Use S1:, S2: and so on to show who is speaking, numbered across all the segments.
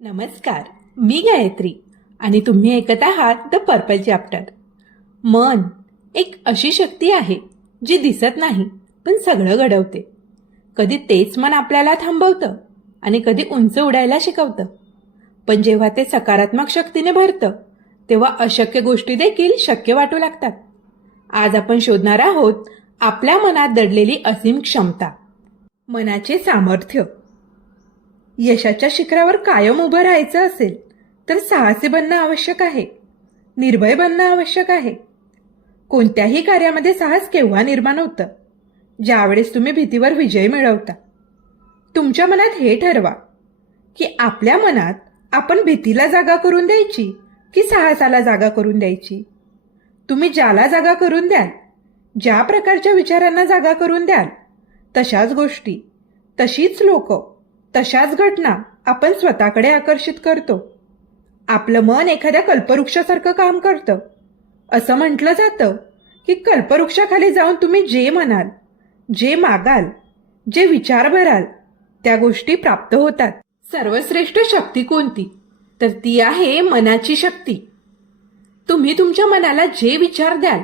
S1: नमस्कार मी गायत्री आणि तुम्ही ऐकत आहात द पर्पल चॅप्टर मन एक अशी शक्ती आहे जी दिसत नाही पण सगळं घडवते. कधी तेच मन आपल्याला थांबवतं आणि कधी उंच उडायला शिकवतं. पण जेव्हा ते सकारात्मक शक्तीने भरतं तेव्हा अशक्य गोष्टी देखील शक्य वाटू लागतात. आज आपण शोधणार आहोत आपल्या मनात दडलेली असीम क्षमता मनाचे सामर्थ्य. यशाच्या शिखरावर कायम उभं राहायचं असेल तर साहसी बनणं आवश्यक आहे. निर्भय बनणं आवश्यक आहे. कोणत्याही कार्यामध्ये साहस केव्हा निर्माण होतं? ज्यावेळेस तुम्ही भीतीवर विजय मिळवता. तुमच्या मनात हे ठरवा की आपल्या मनात आपण भीतीला जागा करून द्यायची की साहसाला जागा करून द्यायची? तुम्ही ज्याला जागा करून द्याल ज्या प्रकारच्या विचारांना जागा करून द्याल तशाच गोष्टी तशीच लोक तशाच घटना आपण स्वतःकडे आकर्षित करतो. आपलं मन एखाद्या कल्पवृक्षासारखं काम करतं. असं म्हटलं जातं की कल्पवृक्षाखाली जाऊन तुम्ही जे म्हणाल जे मागाल जे विचार भराल त्या गोष्टी प्राप्त होतात. सर्वश्रेष्ठ शक्ती कोणती? तर ती आहे मनाची शक्ती. तुम्ही तुमच्या मनाला जे विचार द्याल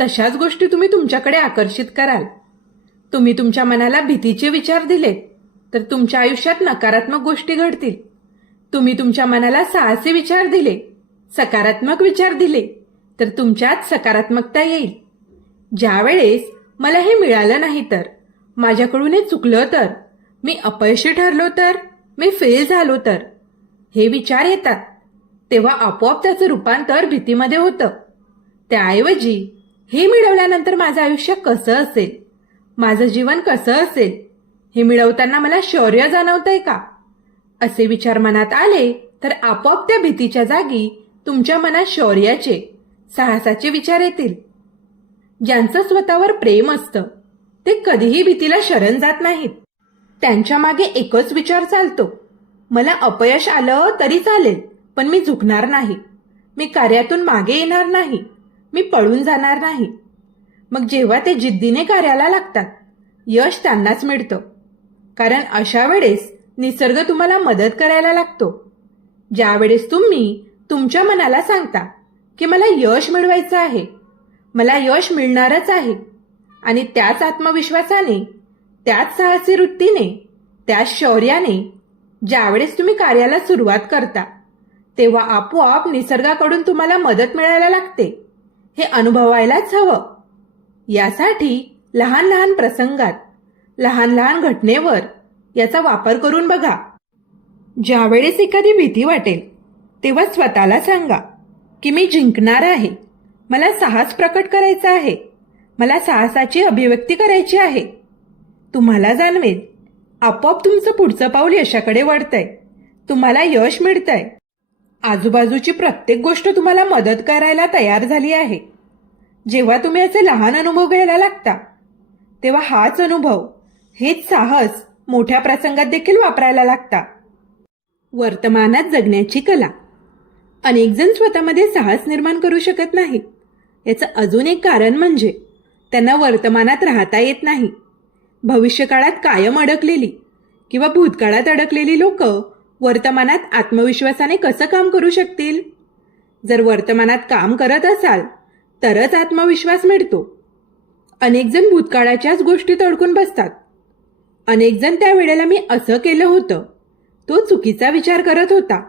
S1: तशाच गोष्टी तुम्ही तुमच्याकडे आकर्षित कराल. तुम्ही तुमच्या मनाला भीतीचे विचार दिलेत तर तुमच्या आयुष्यात नकारात्मक गोष्टी घडतील. तुम्ही तुमच्या मनाला साहसी विचार दिले सकारात्मक विचार दिले तर तुमच्यात सकारात्मकता येईल. ज्यावेळेस मला हे मिळालं नाही तर माझ्याकडून हे चुकलं तर मी अपयशी ठरलो तर मी फेल झालो तर हे विचार येतात. तेव्हा आपोआप त्याचं रूपांतर भीतीमध्ये होतं. त्याऐवजी हे मिळवल्यानंतर माझं आयुष्य कसं असेल? माझं जीवन कसं असेल? हे मिळवताना मला शौर्य जाणवतंय का? असे विचार मनात आले तर आपोआप त्या भीतीच्या जागी तुमच्या मनात शौर्याचे साहसाचे विचार येतील. ज्यांचं स्वतःवर प्रेम असतं ते कधीही भीतीला शरण जात नाहीत. त्यांच्या मागे एकच विचार चालतो. मला अपयश आलं तरी चालेल पण मी झुकणार नाही. मी कार्यातून मागे येणार नाही. मी पळून जाणार नाही. मग जेव्हा ते जिद्दीने कार्याला लागतात यश त्यांनाच मिळतं. कारण अशा वेळेस निसर्ग तुम्हाला मदत करायला लागतो. ज्यावेळेस तुम्ही तुमच्या मनाला सांगता की मला यश मिळवायचं आहे मला यश मिळणारच आहे आणि त्याच आत्मविश्वासाने त्याच साहसी वृत्तीने त्याच शौर्याने ज्यावेळेस तुम्ही कार्याला सुरुवात करता तेव्हा आपोआप निसर्गाकडून तुम्हाला मदत मिळायला लागते. हे अनुभवायलाच हवं. यासाठी लहान लहान प्रसंगात लहान लहान घटनेवर याचा वापर करून बघा. ज्यावेळेस एखादी भीती वाटेल तेव्हा स्वतःला सांगा की मी जिंकणार आहे. मला साहस प्रकट करायचं आहे. मला साहसाची अभिव्यक्ती करायची आहे. तुम्हाला जाणवेल आपोआप तुमचं पुढचं पाऊल यशाकडे वळतंय. तुम्हाला यश मिळतंय. आजूबाजूची प्रत्येक गोष्ट तुम्हाला मदत करायला तयार झाली आहे. जेव्हा तुम्ही असे लहान अनुभव घ्यायला लागता तेव्हा हाच अनुभव हेच साहस मोठ्या प्रसंगात देखील वापरायला लागता. वर्तमानात जगण्याची कला. अनेकजण स्वतःमध्ये साहस निर्माण करू शकत नाहीत याचं अजून एक कारण म्हणजे त्यांना वर्तमानात राहता येत नाही. भविष्यकाळात कायम अडकलेली किंवा भूतकाळात अडकलेली लोक वर्तमानात आत्मविश्वासाने कसं काम करू शकतील? जर वर्तमानात काम करत असाल तरच आत्मविश्वास मिळतो. अनेकजण भूतकाळाच्याच गोष्टीत अडकून बसतात. अनेक जण त्या वेळेला मी असं केलं होतं. तो चुकीचा विचार करत होता.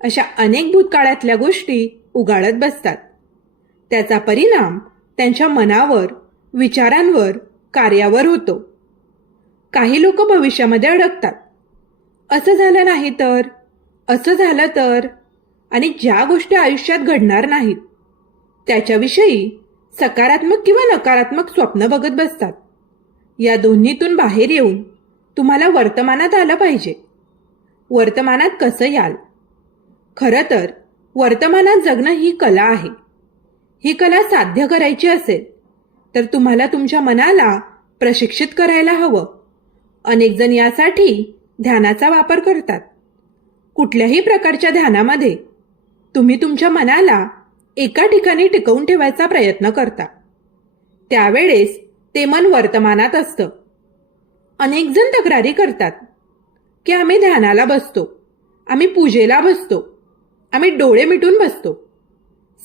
S1: अशा अनेक भूतकाळातल्या गोष्टी उगाळत बसतात. त्याचा परिणाम त्यांच्या मनावर विचारांवर कार्यावर होतो. काही लोक भविष्यामध्ये अडकतात. असं झालं नाही तर असं झालं तर आणि ज्या गोष्टी आयुष्यात घडणार नाहीत त्याच्याविषयी सकारात्मक किंवा नकारात्मक स्वप्न बघत बसतात. या दोन्हीतून बाहेर येऊन तुम्हाला वर्तमानात आलं पाहिजे. वर्तमानात कसं याल? खरं तर वर्तमानात जगणं ही कला आहे. ही कला साध्य करायची असेल तर तुम्हाला तुमच्या मनाला प्रशिक्षित करायला हवं. अनेकजण यासाठी ध्यानाचा वापर करतात. कुठल्याही प्रकारच्या ध्यानामध्ये तुम्ही तुमच्या मनाला एका ठिकाणी टिकवून ठेवायचा प्रयत्न करता. त्यावेळेस ते मन वर्तमानात असतं. अनेक जण तक्रारी करतात की आम्ही ध्यानाला बसतो आम्ही पूजेला बसतो आम्ही डोळे मिटून बसतो.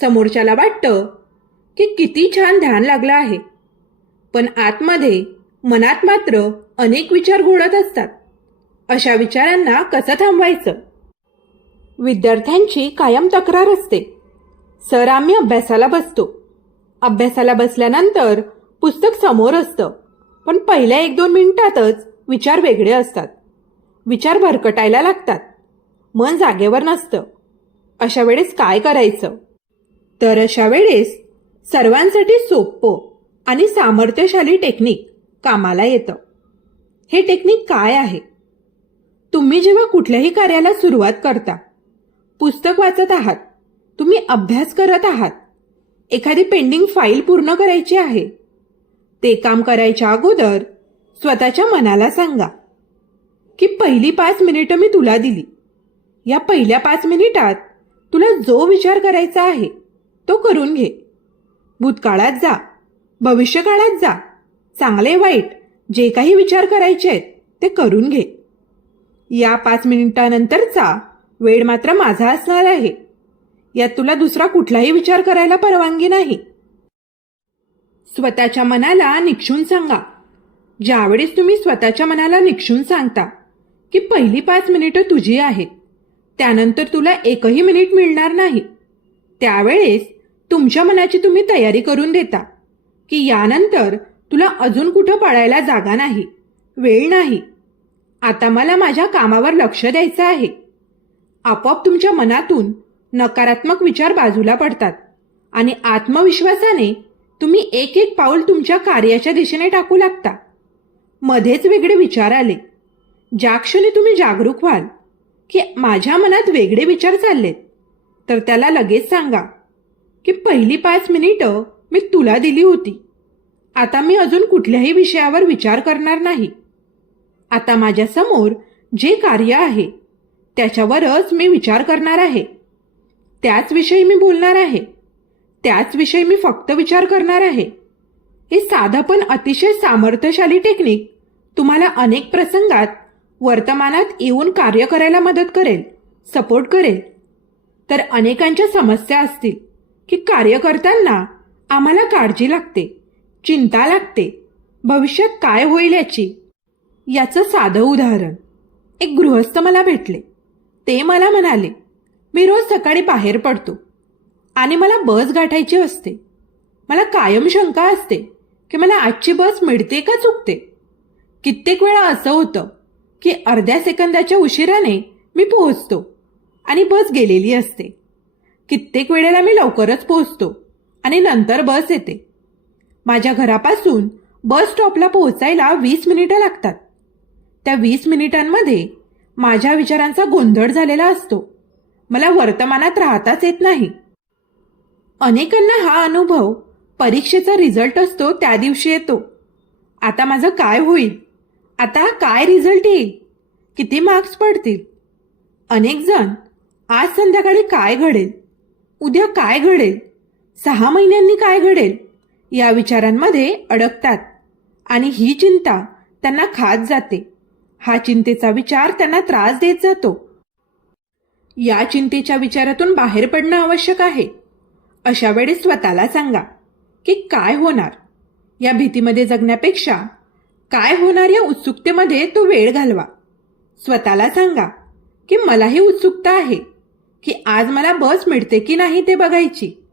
S1: समोरच्याला वाटतं की किती छान ध्यान लागलं आहे. पण आतमध्ये मनात मात्र अनेक विचार घोडत असतात. अशा विचारांना कसं थांबवायचं? विद्यार्थ्यांची कायम तक्रार असते. सर आम्ही अभ्यासाला बसतो. अभ्यासाला बसल्यानंतर पुस्तक समोर असतं. पण पहिल्या एक दोन मिनिटातच विचार वेगळे असतात. विचार भरकटायला लागतात. मन जागेवर नसतं. अशा वेळेस काय करायचं? तर अशा वेळेस सर्वांसाठी सोपं आणि सामर्थ्यशाली टेक्निक कामाला येतं. हे टेक्निक काय आहे? तुम्ही जेव्हा कुठल्याही कार्याला सुरुवात करता पुस्तक वाचत आहात तुम्ही अभ्यास करत आहात एखादी पेंडिंग फाईल पूर्ण करायची आहे ते काम करायच्या अगोदर स्वतःच्या मनाला सांगा की पहिली पाच मिनिटं मी तुला दिली. या पहिल्या पाच मिनिटात तुला जो विचार करायचा आहे तो करून घे. भूतकाळात जा भविष्यकाळात जा चांगले वाईट जे काही विचार करायचे आहेत ते करून घे. या पाच मिनिटानंतरचा वेळ मात्र माझा असणार आहे. यात तुला दुसरा कुठलाही विचार करायला परवानगी नाही. स्वतःच्या मनाला निक्षून सांगा. ज्यावेळेस तुम्ही स्वतःच्या मनाला निक्षून सांगता की पहिली पाच मिनिटं तुझी आहेत त्यानंतर तुला एकही मिनिट मिळणार नाही. त्यावेळेस तुमच्या मनाची तुम्ही तयारी करून देता की यानंतर तुला अजून कुठं पळायला जागा नाही वेळ नाही. आता मला माझ्या कामावर लक्ष द्यायचं आहे. आपोआप तुमच्या मनातून नकारात्मक विचार बाजूला पडतात आणि आत्मविश्वासाने तुम्ही एक एक पाऊल तुमच्या कार्याच्या दिशेने टाकू लागता. मध्येच वेगळे विचार आले. ज्या क्षणी तुम्ही जागरूक व्हाल की माझ्या मनात वेगळे विचार चाललेत तर त्याला लगेच सांगा की पहिली पाच मिनिटं मी तुला दिली होती. आता मी अजून कुठल्याही विषयावर विचार करणार नाही. आता माझ्यासमोर जे कार्य आहे त्याच्यावरच मी विचार करणार आहे. त्याच विषयी मी बोलणार आहे. त्याचविषयी मी फक्त विचार करणार आहे. हे साधं पण अतिशय सामर्थ्यशाली टेक्निक तुम्हाला अनेक प्रसंगात वर्तमानात येऊन कार्य करायला मदत करेल सपोर्ट करेल. तर अनेकांच्या समस्या असतील की कार्य करताना आम्हाला काळजी लागते चिंता लागते. भविष्यात काय होईल याची? याचं साधं उदाहरण. एक गृहस्थ मला भेटले. ते मला म्हणाले मी रोज सकाळी बाहेर पडतो. आणि मला बस गाठायची असते. मला कायम शंका असते की मला आजची बस मिळते का चुकते. कित्येक वेळा असं होतं की अर्ध्या सेकंदाच्या उशिराने मी पोहोचतो आणि बस गेलेली असते. कित्येक वेळेला मी लवकरच पोहोचतो आणि नंतर बस येते. माझ्या घरापासून बस स्टॉपला पोहोचायला वीस मिनिटं लागतात. त्या वीस मिनिटांमध्ये माझ्या विचारांचा गोंधळ झालेला असतो. मला वर्तमानात राहताच येत नाही. अनेकांना हा अनुभव परीक्षेचा रिझल्ट असतो त्या दिवशी येतो. आता माझं काय होईल? आता काय रिझल्ट येईल? किती मार्क्स पडतील? अनेक जण आज संध्याकाळी काय घडेल? उद्या काय घडेल? सहा महिन्यांनी काय घडेल? या विचारांमध्ये अडकतात. आणि ही चिंता त्यांना खात जाते. हा चिंतेचा विचार त्यांना त्रास देत जातो. या चिंतेच्या विचारातून बाहेर पडणं आवश्यक आहे. अशा वेळेस स्वतःला सांगा की काय होणार? या भीतीमध्ये जगण्यापेक्षा काय होणार या उत्सुकतेमध्ये तो वेळ घालवा. स्वतःला सांगा की मलाही उत्सुकता आहे की आज मला बस मिळते की नाही ते बघायची.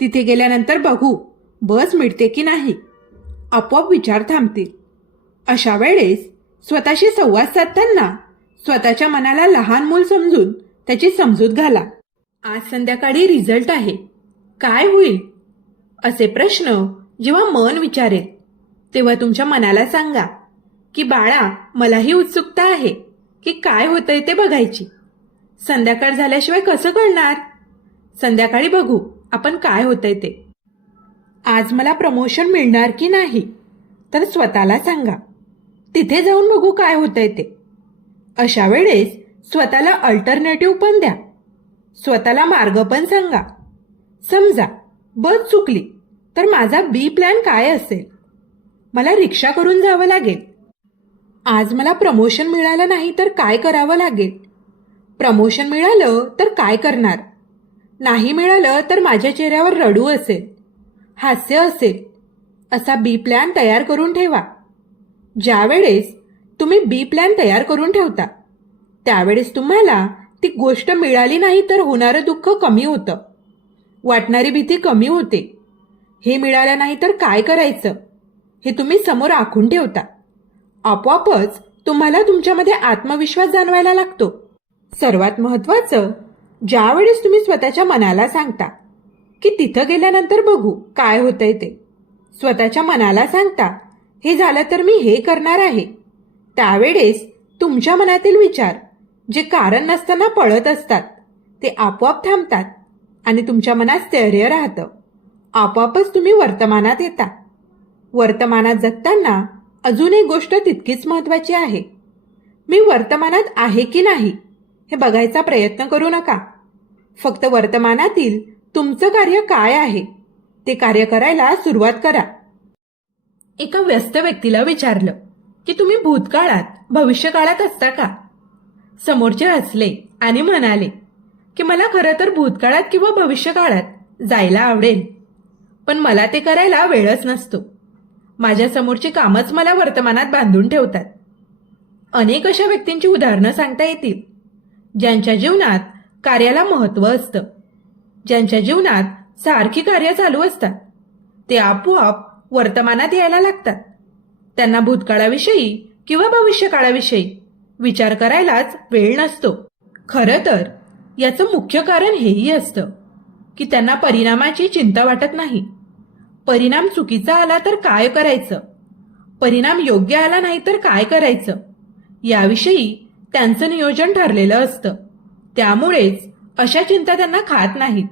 S1: तिथे गेल्यानंतर बघू बस मिळते की नाही. आपोआप विचार थांबतील. अशा वेळेस स्वतःशी संवाद साधताना स्वतःच्या मनाला लहान मूल समजून त्याची समजूत घाला. आज संध्याकाळी रिझल्ट आहे. काय होईल? असे प्रश्न जेव्हा मन विचारेल तेव्हा तुमच्या मनाला सांगा की बाळा मलाही उत्सुकता आहे की काय होतंय ते बघायची. संध्याकाळ झाल्याशिवाय कसं कळणार? संध्याकाळी बघू आपण काय होतंय ते. आज मला प्रमोशन मिळणार की नाही तर स्वतःला सांगा. तिथे जाऊन बघू काय होतंय ते. अशा वेळेस स्वतःला अल्टरनेटिव्ह पण द्या. स्वतःला मार्ग पण सांगा. समजा बस चुकली तर माझा बी प्लॅन काय असेल? मला रिक्षा करून जावं लागेल. आज मला प्रमोशन मिळालं नाही तर काय करावं लागेल? प्रमोशन मिळालं तर काय करणार? नाही मिळालं तर माझ्या चेहऱ्यावर रडू असेल हास्य असेल. असा बी प्लॅन तयार करून ठेवा. ज्यावेळेस तुम्ही बी प्लॅन तयार करून ठेवता त्यावेळेस तुम्हाला ती गोष्ट मिळाली नाही तर होणारं दुःख कमी होतं. वाटणारी भीती कमी होते. हे मिळालं नाही तर काय करायचं? हे तुम्ही समोर आखून ठेवता. आपोआपच तुम्हाला तुमच्यामध्ये आत्मविश्वास जाणवायला लागतो. सर्वात महत्वाचं ज्यावेळेस तुम्ही स्वतःच्या मनाला सांगता की तिथं गेल्यानंतर बघू काय होतंय ते. स्वतःच्या मनाला सांगता हे झालं तर मी हे करणार आहे. त्यावेळेस तुमच्या मनातील विचार जे कारण नसताना पळत असतात ते आपोआप थांबतात. आणि तुमच्या मनात स्थैर्य राहतं. आपोआपच तुम्ही वर्तमानात येता. वर्तमानात जगताना अजून एक गोष्ट तितकीच महत्वाची आहे. मी वर्तमानात आहे की नाही हे बघायचा प्रयत्न करू नका. फक्त वर्तमानातील तुमचं कार्य काय आहे ते कार्य करायला सुरुवात करा. एका व्यस्त व्यक्तीला विचारलं की तुम्ही भूतकाळात भविष्यकाळात असता का? समोरचे हसले आणि म्हणाले की मला खरं तर भूतकाळात किंवा भविष्यकाळात जायला आवडेल. पण मला ते करायला वेळच नसतो. माझ्यासमोरची कामच मला वर्तमानात बांधून ठेवतात. अनेक अशा व्यक्तींची उदाहरणं सांगता येतील ज्यांच्या जीवनात कार्याला महत्त्व असतं ज्यांच्या जीवनात सारखी कार्य चालू असतात. ते आपोआप वर्तमानात यायला लागतात. त्यांना भूतकाळाविषयी किंवा भविष्यकाळाविषयी विचार करायलाच वेळ नसतो. खरं तर याचं मुख्य कारण हेही असतं की त्यांना परिणामाची चिंता वाटत नाही. परिणाम चुकीचा आला तर काय करायचं? परिणाम योग्य आला नाही तर काय करायचं? याविषयी त्यांचं नियोजन ठरलेलं असतं. त्यामुळेच अशा चिंता त्यांना खात नाहीत.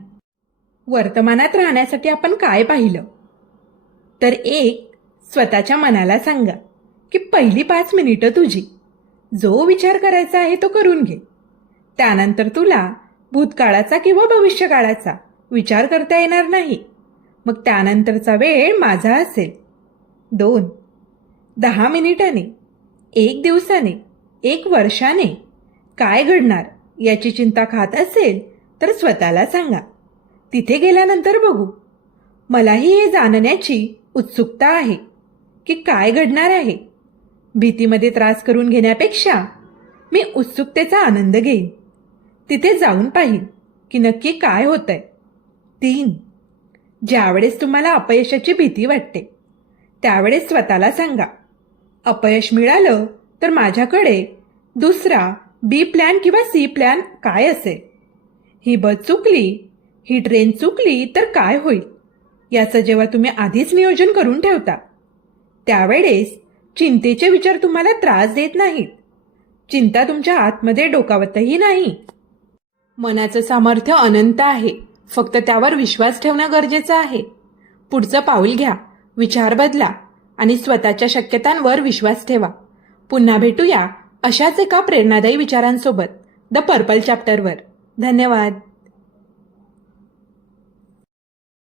S1: वर्तमानात राहण्यासाठी आपण काय पाहिलं? तर एक स्वतःच्या मनाला सांगा की पहिली पाच मिनिटं तुझी. जो विचार करायचा आहे तो करून घे. त्यानंतर तुला भूतकाळाचा किंवा भविष्यकाळाचा विचार करता येणार नाही. मग त्यानंतरचा वेळ माझा असेल. दोन. दहा मिनिटाने एक दिवसाने एक वर्षाने काय घडणार याची चिंता खात असेल तर स्वतःला सांगा. तिथे गेल्यानंतर बघू. मलाही हे जाणण्याची उत्सुकता आहे की काय घडणार आहे. भीतीमध्ये त्रास करून घेण्यापेक्षा मी उत्सुकतेचा आनंद घेईन. तिथे जाऊन पाहीन की नक्की काय होतंय. तीन ज्यावेळेस तुम्हाला अपयशाची भीती वाटते त्यावेळेस स्वतःला सांगा अपयश मिळालं तर माझ्याकडे दुसरा बी प्लॅन किंवा सी प्लॅन काय असेल? ही बस चुकली ही ट्रेन चुकली तर काय होईल? याचं जेव्हा तुम्ही आधीच नियोजन करून ठेवता त्यावेळेस चिंतेचे विचार तुम्हाला त्रास देत नाहीत. चिंता तुमच्या आतमध्ये डोकावतही नाही. मनाचं सामर्थ्य अनंत आहे. फक्त त्यावर विश्वास ठेवणं गरजेचं आहे. पुढचं पाऊल घ्या विचार बदला आणि स्वतःच्या शक्यतांवर विश्वास ठेवा. पुन्हा भेटूया अशाच एका प्रेरणादायी विचारांसोबत द पर्पल चॅप्टरवर धन्यवाद.